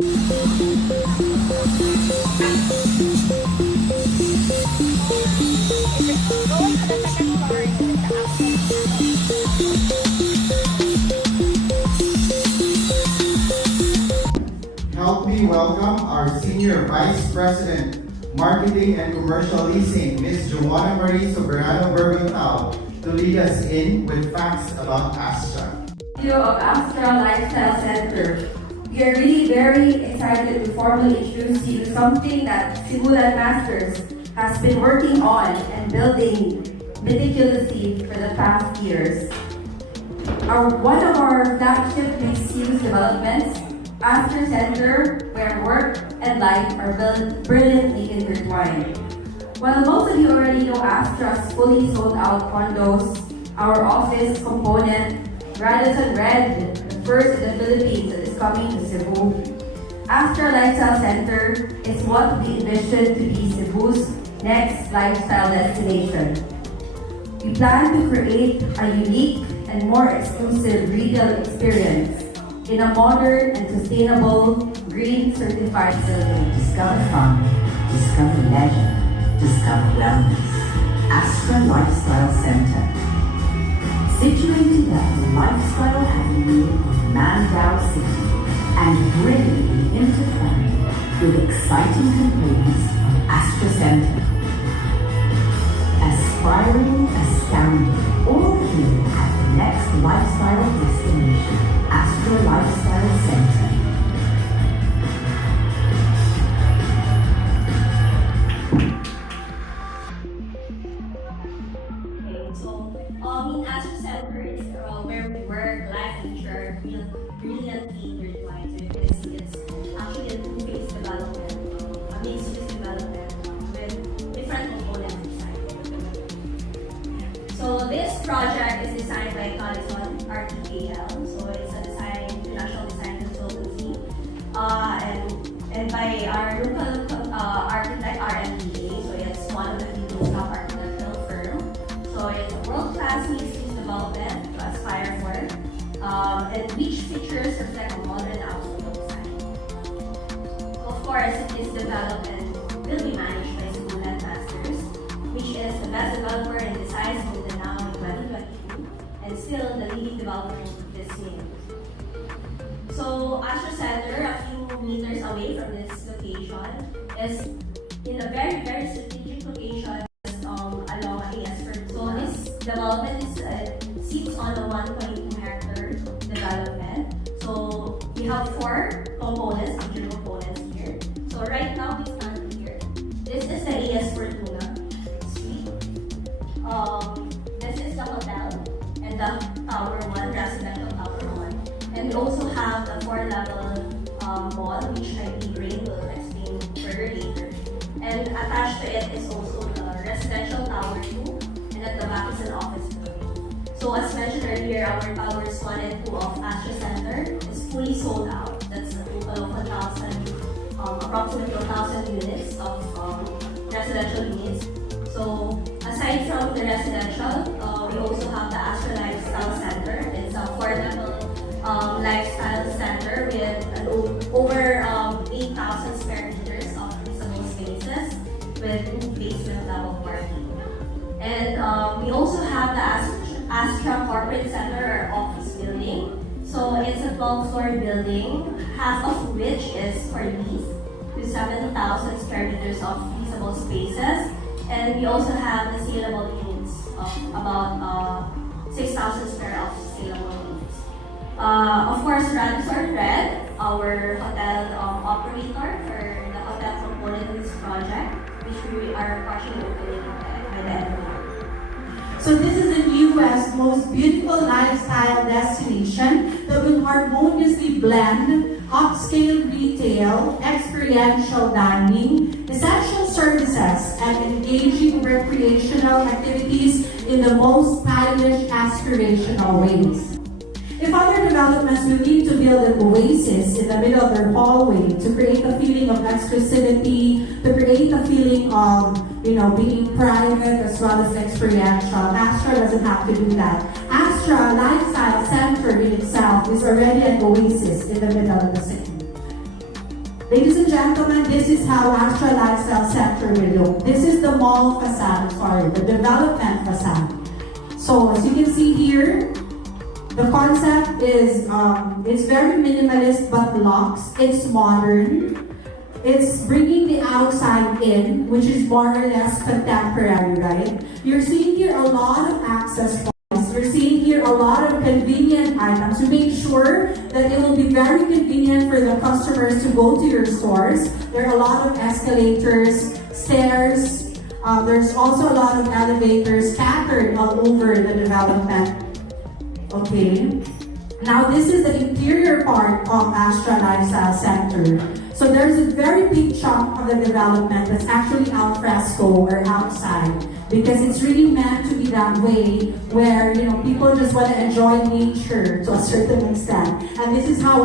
Help me welcome our Senior Vice President, Marketing and Commercial Leasing, Ms. Joanna Marie Soberano Berbental, to lead us in with facts about Astra. Of Astra Lifestyle Center. We are really very excited to formally introduce you to something that Simulan Masters has been working on and building meticulously for the past years. One of our flagship mixed-use developments, Astra Center, where work and life are brilliantly intertwined. While most of you already know Astra's fully sold out condos, our office component, Radisson Red, the first in the Philippines that is coming to Cebu. Astra Lifestyle Center is what we envision to be Cebu's next lifestyle destination. We plan to create a unique and more exclusive retail experience in a modern and sustainable, green certified building. Discover fun, discover leisure, discover wellness. Astra Lifestyle Center. Situated at the Lifestyle Avenue of Mandaue City and brilliantly intertwined with exciting components of Astra Center. Aspiring, astounding, all here at the next lifestyle destination, Astra Lifestyle Center. In Astra Center is where we work, life, and leisure brilliantly intertwined. So it's actually a two-phase development, a mixed-use development with different components inside. So this project is designed by Collison RTKL. So it's a international design consultancy, and by our local architect RMDA. So it's one of the people's top architectural firm. So it's a world-class mixed-use development to aspire for, and which features reflect a modern outdoor design. Of course, this development will be managed by Simulan Masters, which is the best developer in design in Mindanao in 2022, and still the leading developer in this year. So Astra Center, a few meters away from this location, is in a very, very strategic location along AS Road. So this development sits on a 1.2 hectare development. So we have four components, major components here. So right now we stand here. This is the AS Fortuna Suite. This is the hotel and the Tower 1, residential Tower 1. And we also have the 4-level mall, which I think Rain will explain further later. And attached to it is also the residential Tower 2, and at the back is an office building. So as mentioned earlier, our Towers 1 and 2 of Astra Center is fully sold out. That's a total of approximately 1,000 units of residential units. So aside from the residential, we also have the Astra Lifestyle Center. It's a 4-level lifestyle center with over 8,000 square meters of usable spaces with basement level parking. And we also have the Astra Corporate Center or office building. So it's a 12-floor building, half of which is for lease to 7,000 square meters of usable spaces. And we also have the saleable units of about 6,000 square of saleable units. Of course, Radisson Red, our hotel operator for the hotel component of this project, which we are partially opening by the end of the year. So this is the U.S. most beautiful lifestyle destination that will harmoniously blend upscale retail, experiential dining, essential services, and engaging recreational activities in the most stylish, aspirational ways. If other developments will need to build an oasis in the middle of their hallway to create a feeling of exclusivity, to create a feeling of, being private as well as experiential, Astra doesn't have to do that. Astra Lifestyle Center in itself is already an oasis in the middle of the city. Ladies and gentlemen, this is how Astra Lifestyle Center will look. This is the mall facade, the development facade. So as you can see here, the concept is it's very minimalist but locks. It's modern. It's bringing the outside in, which is more or less contemporary, right? You're seeing here a lot of access points. You're seeing here a lot of convenient items to make sure that it will be very convenient for the customers to go to your stores. There are a lot of escalators, stairs. There's also a lot of elevators scattered all over the development. Okay. Now this is the interior part of Astra Lifestyle Center. So there's a very big chunk of the development that's actually al fresco or outside, because it's really meant to be that way where, you know, people just want to enjoy nature to a certain extent. And this is how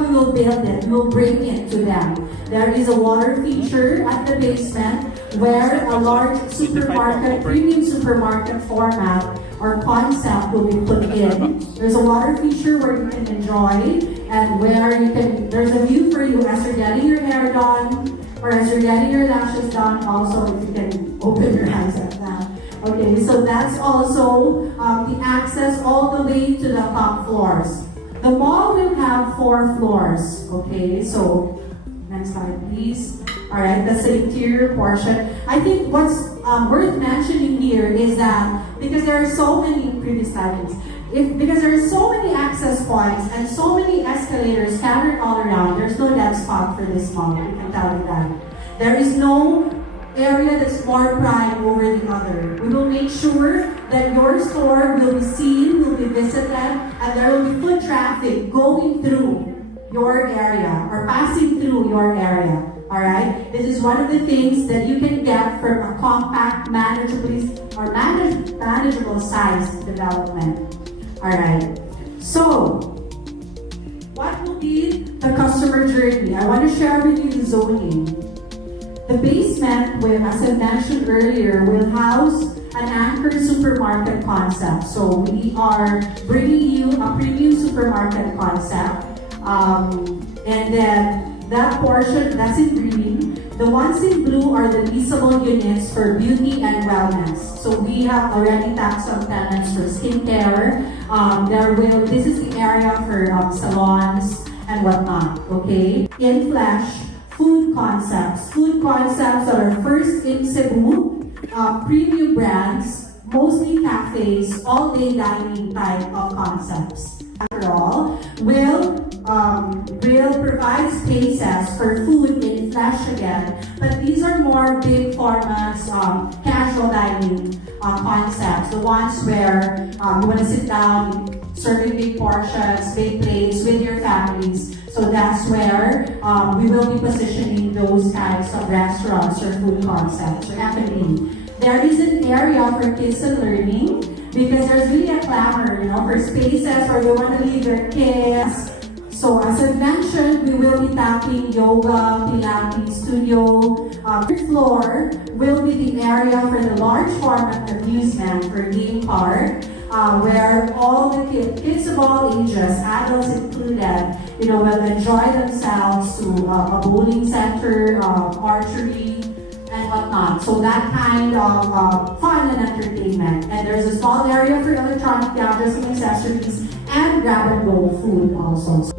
we will build it. We will bring it to them. There is a water feature at the basement where a large supermarket, premium supermarket format or concept will be put in. There's a water feature where you can enjoy and where you can, there's a view for you as you're getting your hair done or as you're getting your lashes done. Also, if you can open your eyes like that. Okay, so that's also the access all the way to the top floors. The mall will have 4 floors. Okay, so next slide, please. All right, that's the interior portion. I think what's worth mentioning here is that because there are so many previous slides, because there are so many access points and so many escalators scattered all around, there's no dead spot for this mall. I can tell you that. There is no area that's more prime over the other. We will make sure that your store will be seen, will be visited, and there will be foot traffic going through your area or passing through your area. Alright? This is one of the things that you can get from a compact, manageable sized development. Alright. So, what will be the customer journey? I want to share with you the zoning. The basement will, as I mentioned earlier, will house an anchor supermarket concept. So we are bringing you a premium supermarket concept. And then that portion, that's in green. The ones in blue are the leasable units for beauty and wellness. So we have already tapped some tenants for skincare. This is the area for salons and whatnot, okay? In flesh, food concepts. Food concepts are first in Cebu, premium brands, mostly cafes, all-day dining type of concepts. After all, will provide spaces for food in flesh again, but these are more big formats, casual dining concepts, the ones where you want to sit down, serving big portions, big plates with your families. So that's where we will be positioning those kinds of restaurants or food concepts, or F&B. There is an area for kids and learning because there's really a clamor, for spaces where you want to leave your kids. So as I mentioned, we will be tapping yoga, Pilates studio. Third floor will be the area for the large format amusement for theme park, where all the kids of all ages, adults included, will enjoy themselves to a bowling center, archery, and whatnot. So that kind of fun and entertainment. And there's a small area for electronic gadgets and accessories and grab-and-go food also.